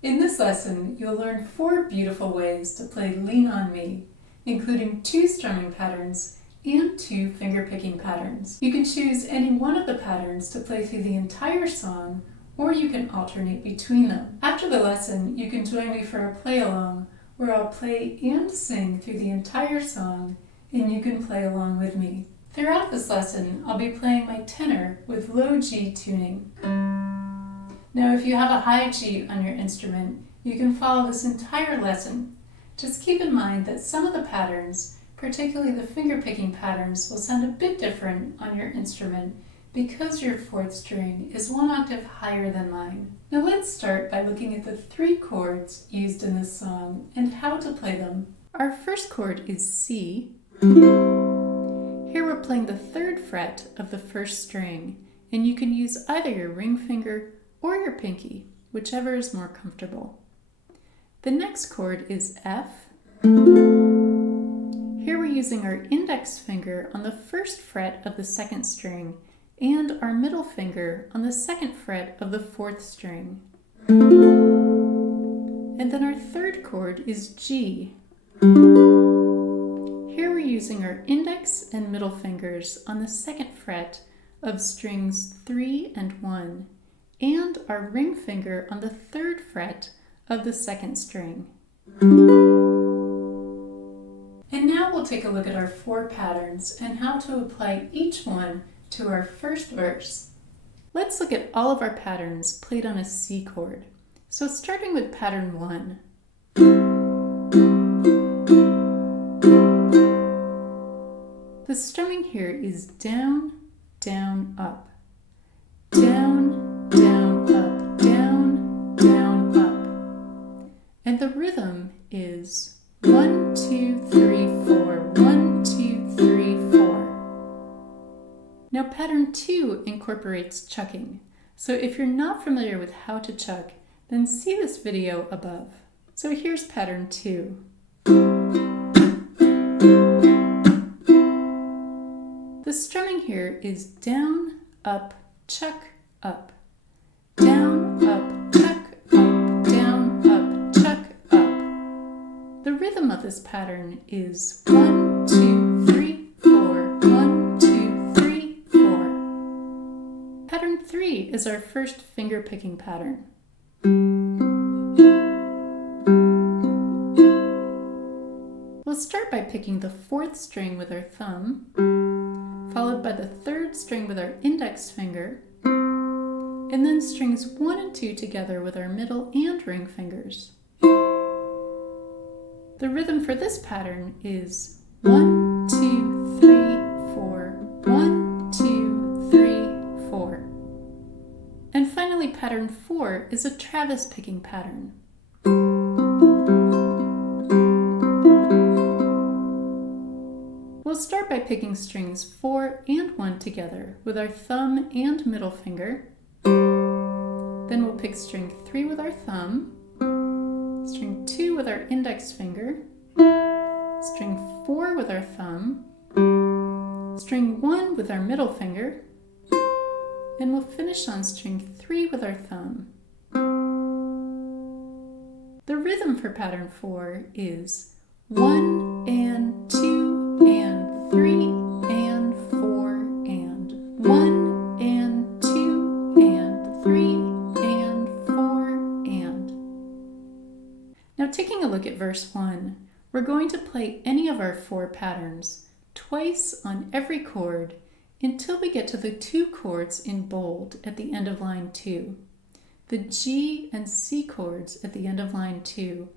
In this lesson, you'll learn 4 beautiful ways to play Lean On Me, including 2 strumming patterns and 2 finger-picking patterns. You can choose any one of the patterns to play through the entire song, or you can alternate between them. After the lesson, you can join me for a play-along, where I'll play and sing through the entire song, and you can play along with me. Throughout this lesson, I'll be playing my tenor with low G tuning. Now, if you have a high G on your instrument, you can follow this entire lesson. Just keep in mind that some of the patterns, particularly the finger-picking patterns, will sound a bit different on your instrument because your 4th string is 1 octave higher than mine. Now let's start by looking at the 3 chords used in this song and how to play them. Our first chord is C. Here we're playing the 3rd fret of the 1st string, and you can use either your ring finger or your pinky, whichever is more comfortable. The next chord is F. Here we're using our index finger on the 1st fret of the 2nd string and our middle finger on the 2nd fret of the 4th string. And then our 3rd chord is G. Here we're using our index and middle fingers on the 2nd fret of strings 3 and 1, and our ring finger on the 3rd fret of the 2nd string. And now we'll take a look at our 4 patterns and how to apply each one to our first verse. Let's look at all of our patterns played on a C chord. So starting with pattern 1. The strumming here is down, down, up. Down, down, up, down, down, up. And the rhythm is 1, 2, 3, 4, 1, 2, 3, 4. Now pattern 2 incorporates chucking. So if you're not familiar with how to chuck, then see this video above. So here's pattern 2. The strumming here is down, up, chuck, up. Down, up, chuck, up, down, up, chuck, up. The rhythm of this pattern is 1, 2, 3, 4, 1, 2, 3, 4. Pattern 3 is our first finger-picking pattern. We'll start by picking the 4th string with our thumb, followed by the 3rd string with our index finger, and then strings 1 and 2 together with our middle and ring fingers. The rhythm for this pattern is 1, 2, 3, 4, 1, 2, 3, 4. And finally, pattern 4 is a Travis picking pattern. We'll start by picking strings 4 and 1 together with our thumb and middle finger. Then we'll pick string 3 with our thumb, string 2 with our index finger, string 4 with our thumb, string 1 with our middle finger, and we'll finish on string 3 with our thumb. The rhythm for pattern 4 is 1 and 2 and 3 and 4 and 1 and 2 and 3 and 4 and. Now taking a look at verse 1, we're going to play any of our 4 patterns twice on every chord until we get to the 2 chords in bold at the end of line 2. The G and C chords at the end of line 2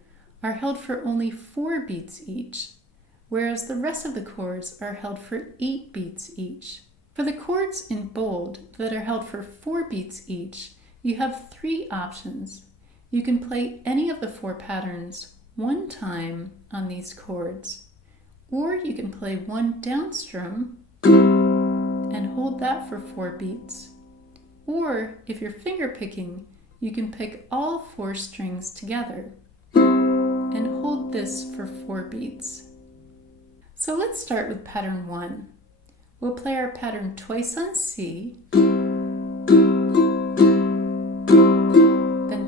are held for only 4 beats each, whereas the rest of the chords are held for 8 beats each. For the chords in bold that are held for 4 beats each, you have 3 options. You can play any of the 4 patterns 1 time on these chords, or you can play 1 down strum and hold that for 4 beats. Or if you're finger picking, you can pick all 4 strings together and hold this for 4 beats. So let's start with pattern 1. We'll play our pattern twice on C, then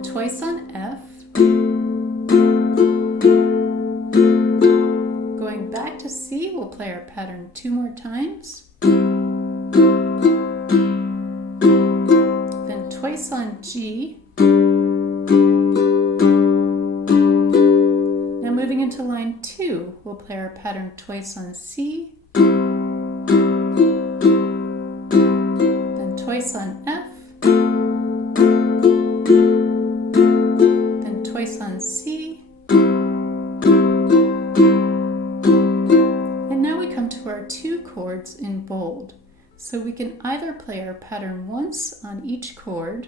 twice on F, pattern 2 more times. Then twice on G. Now moving into line 2, we'll play our pattern twice on C. Then twice on F. Then twice on C. Our 2 chords in bold. So we can either play our pattern once on each chord,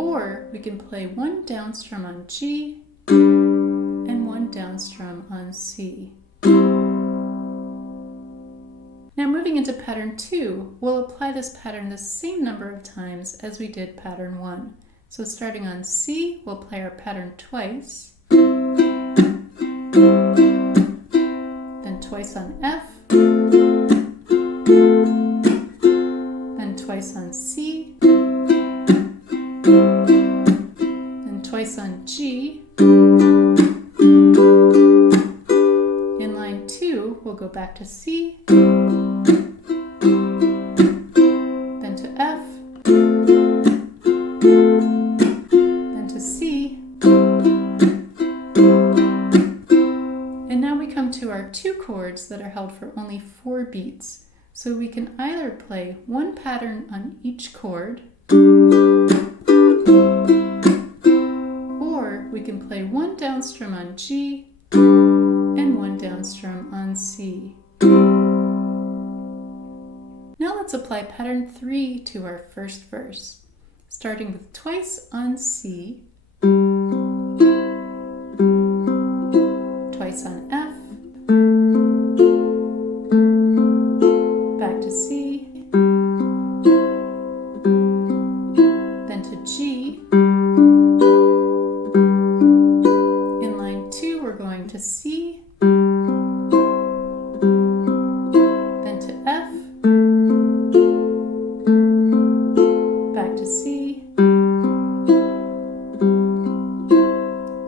or we can play one down strum on G and one down strum on C. Now moving into pattern 2, we'll apply this pattern the same number of times as we did pattern 1. So starting on C, we'll play our pattern twice. Then twice on F, then twice on C, then twice on G. In line 2, we'll go back to C, then to F, then to C. To our 2 chords that are held for only 4 beats. So we can either play one pattern on each chord, or we can play one down strum on G and one down strum on C. Now let's apply pattern 3 to our first verse, starting with twice on C, twice on F, back to C, then to G. In line 2, we're going to C, then to F, back to C.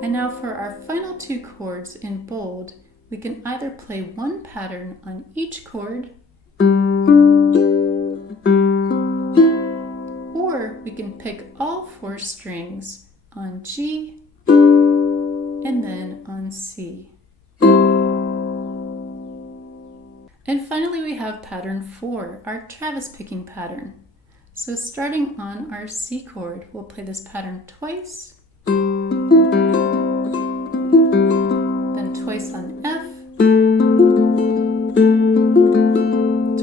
And now for our final 2 chords in bold, we can either play one pattern on each chord, or we can pick all 4 strings on G and then on C. And finally we have pattern 4, our Travis picking pattern. So starting on our C chord, we'll play this pattern twice, then twice on F,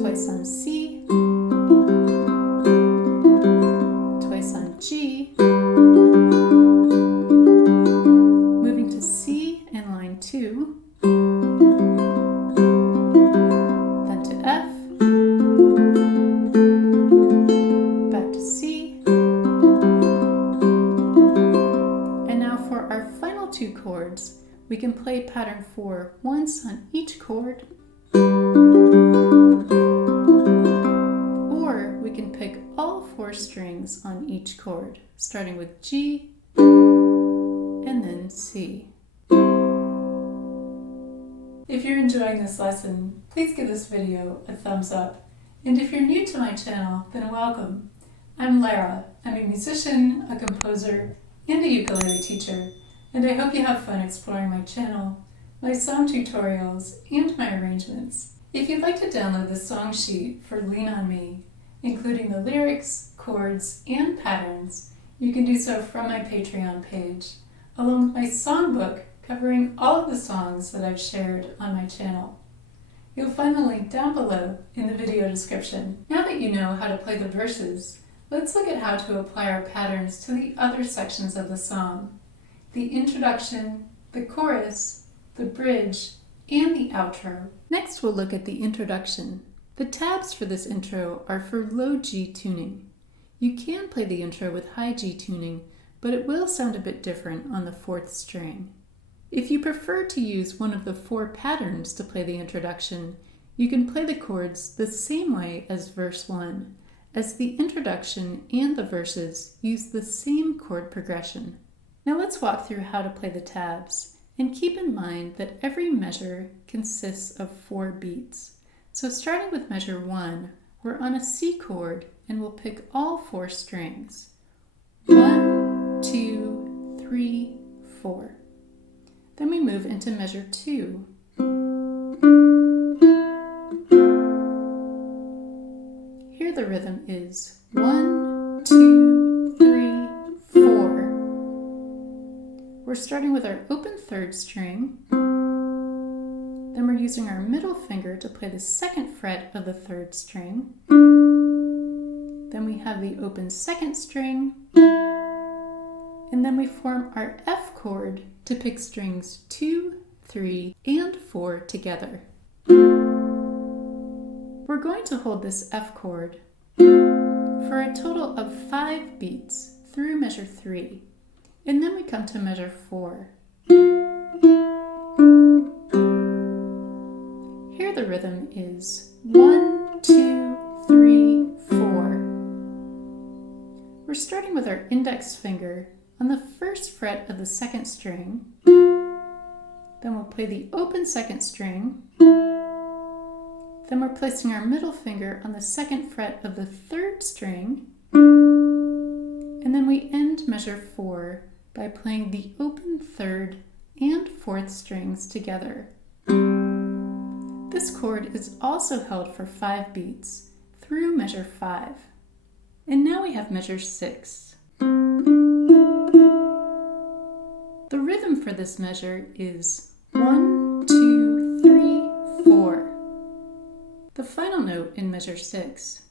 twice on C, twice on G, moving to C in line 2, then to F, back to C, and now for our final 2 chords, we can play pattern 4 once on each chord, or we can pick all 4 strings on each chord, starting with G and then C. If you're enjoying this lesson, please give this video a thumbs up. And if you're new to my channel, then welcome. I'm Lara. I'm a musician, a composer, and a ukulele teacher, and I hope you have fun exploring my channel, my song tutorials, and my arrangements. If you'd like to download the song sheet for Lean On Me, including the lyrics, chords, and patterns, you can do so from my Patreon page, along with my songbook covering all of the songs that I've shared on my channel. You'll find the link down below in the video description. Now that you know how to play the verses, let's look at how to apply our patterns to the other sections of the song: the introduction, the chorus, the bridge, and the outro. Next, we'll look at the introduction. The tabs for this intro are for low G tuning. You can play the intro with high G tuning, but it will sound a bit different on the 4th string. If you prefer to use one of the 4 patterns to play the introduction, you can play the chords the same way as verse 1, as the introduction and the verses use the same chord progression. Now let's walk through how to play the tabs. And keep in mind that every measure consists of 4 beats. So starting with measure 1, we're on a C chord and we'll pick all 4 strings. 1, 2, 3, 4. Then we move into measure 2. Here the rhythm is 1, 2, 3, 4. We're starting with our open 3rd string. Then we're using our middle finger to play the 2nd fret of the 3rd string. Then we have the open 2nd string. And then we form our F chord to pick strings 2, 3, and 4 together. We're going to hold this F chord for a total of 5 beats through measure 3. And then we come to measure 4. Here the rhythm is 1, 2, 3, 4. We're starting with our index finger on the 1st fret of the 2nd string. Then we'll play the open 2nd string. Then we're placing our middle finger on the 2nd fret of the 3rd string. And then we end measure 4 by playing the open 3rd and 4th strings together. This chord is also held for 5 beats through measure 5. And now we have measure 6. The rhythm for this measure is 1, 2, 3, 4. The final note in measure 6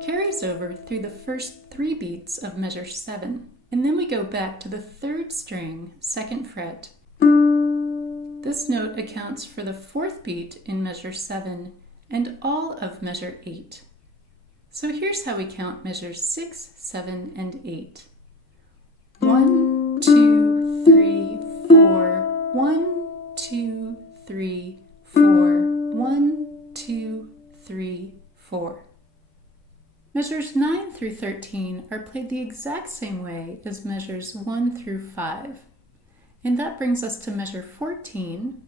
carries over through the first 3 beats of measure 7. And then we go back to the 3rd string, 2nd fret. This note accounts for the 4th beat in measure 7 and all of measure 8. So here's how we count measures 6, 7, and 8. 1, 2, 3, 4. 1, 2, 3, 4. 1, 2, 3, 4. Measures 9 through 13 are played the exact same way as measures 1 through 5. And that brings us to measure 14.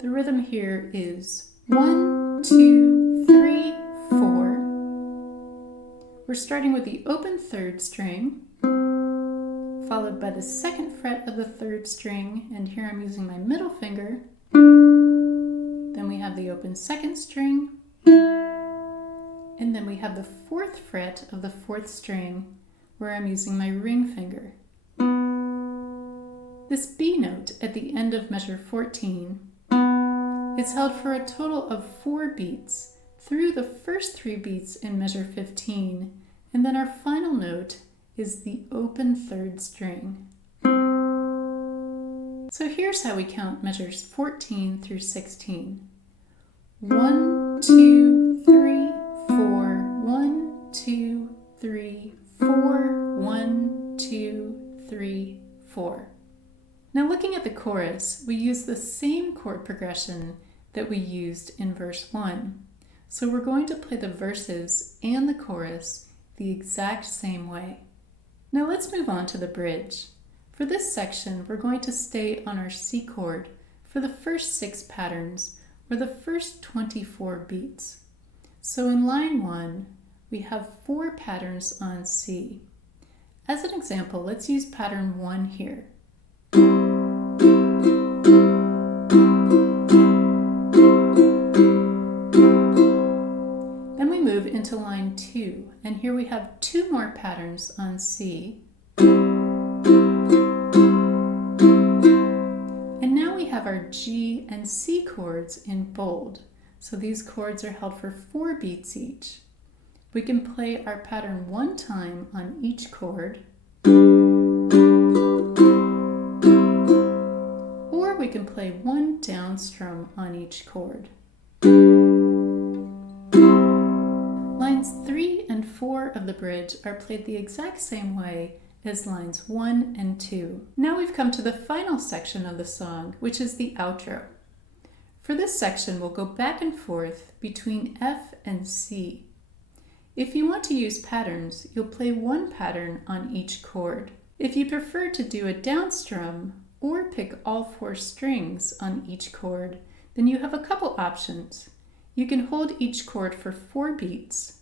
The rhythm here is 1, 2, 3, 4. We're starting with the open 3rd string, followed by the 2nd fret of the 3rd string, and here I'm using my middle finger. Then we have the open 2nd string, and then we have the 4th fret of the 4th string where I'm using my ring finger. This B note at the end of measure 14 is held for a total of 4 beats through the first 3 beats in measure 15, and then our final note is the open 3rd string. So here's how we count measures 14 through 16. 1, 2, 3, 4. 1, 2, 3, 4. 1, 2, 3, 4. Now looking at the chorus, we use the same chord progression that we used in verse 1. So we're going to play the verses and the chorus the exact same way. Now let's move on to the bridge. For this section, we're going to stay on our C chord for the first 6 patterns, or the first 24 beats. So in line 1, we have 4 patterns on C. As an example, let's use pattern 1 here. Then we move into line 2, and here we have 2 more patterns on C. And now we have our G and C chords in bold. So these chords are held for 4 beats each. We can play our pattern 1 time on each chord, or we can play 1 down strum on each chord. Lines 3 and 4 of the bridge are played the exact same way as lines 1 and 2. Now we've come to the final section of the song, which is the outro. For this section, we'll go back and forth between F and C. If you want to use patterns, you'll play 1 pattern on each chord. If you prefer to do a down strum or pick all 4 strings on each chord, then you have a couple options. You can hold each chord for 4 beats.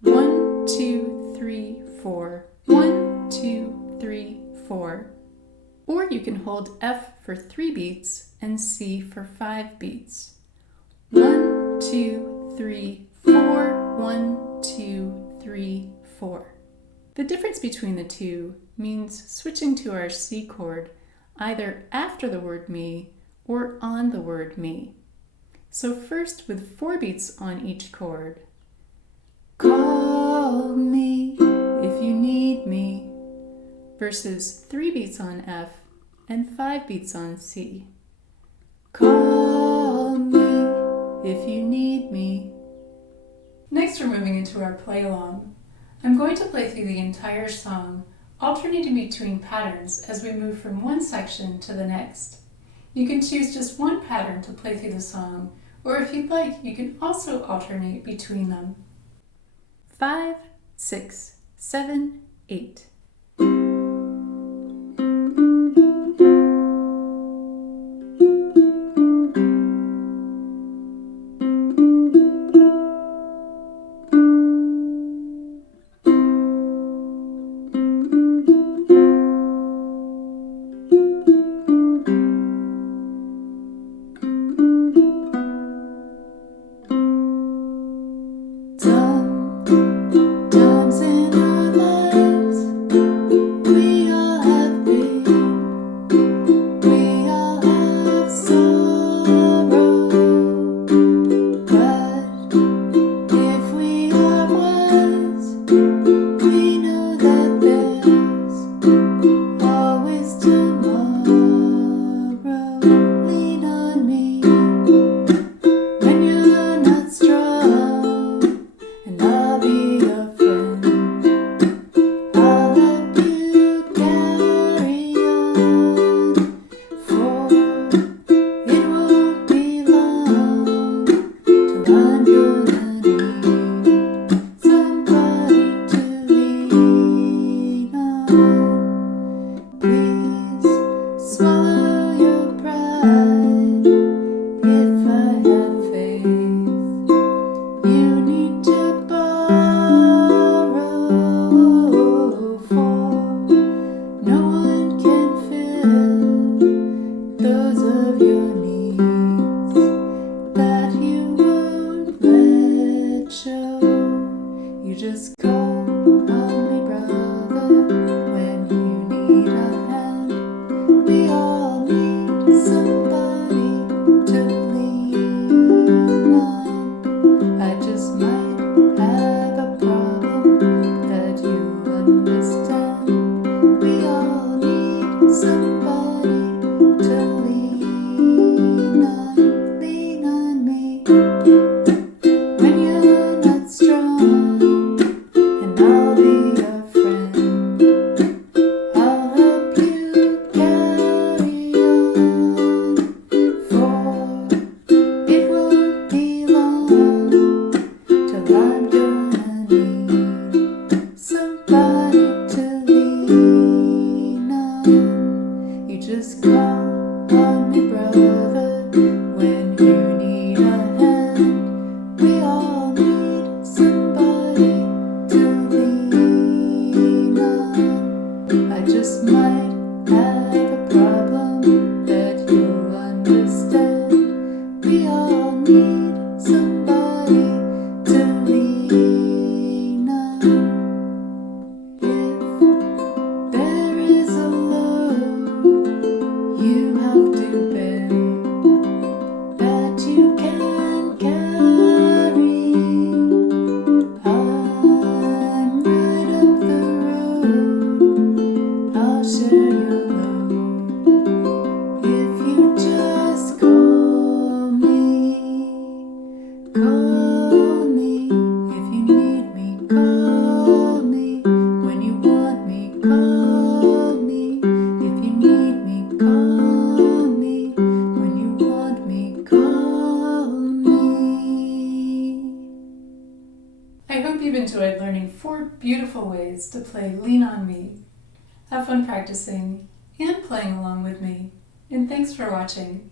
1, 2, 3, 4. 1, 2, 3, 4. Or you can hold F for 3 beats and C for 5 beats. 1, 2, 3, 4. 1, 2, 3, 4. The difference between the two means switching to our C chord either after the word me or on the word me. So first, with 4 beats on each chord, call me if you need me, versus 3 beats on F and 5 beats on C. Call me if you need me. Next, we're moving into our play along. I'm going to play through the entire song, alternating between patterns as we move from one section to the next. You can choose just one pattern to play through the song, or if you'd like, you can also alternate between them. 5, 6, 7, 8. I hope you've enjoyed learning 4 beautiful ways to play Lean on Me. Have fun practicing and playing along with me, and thanks for watching.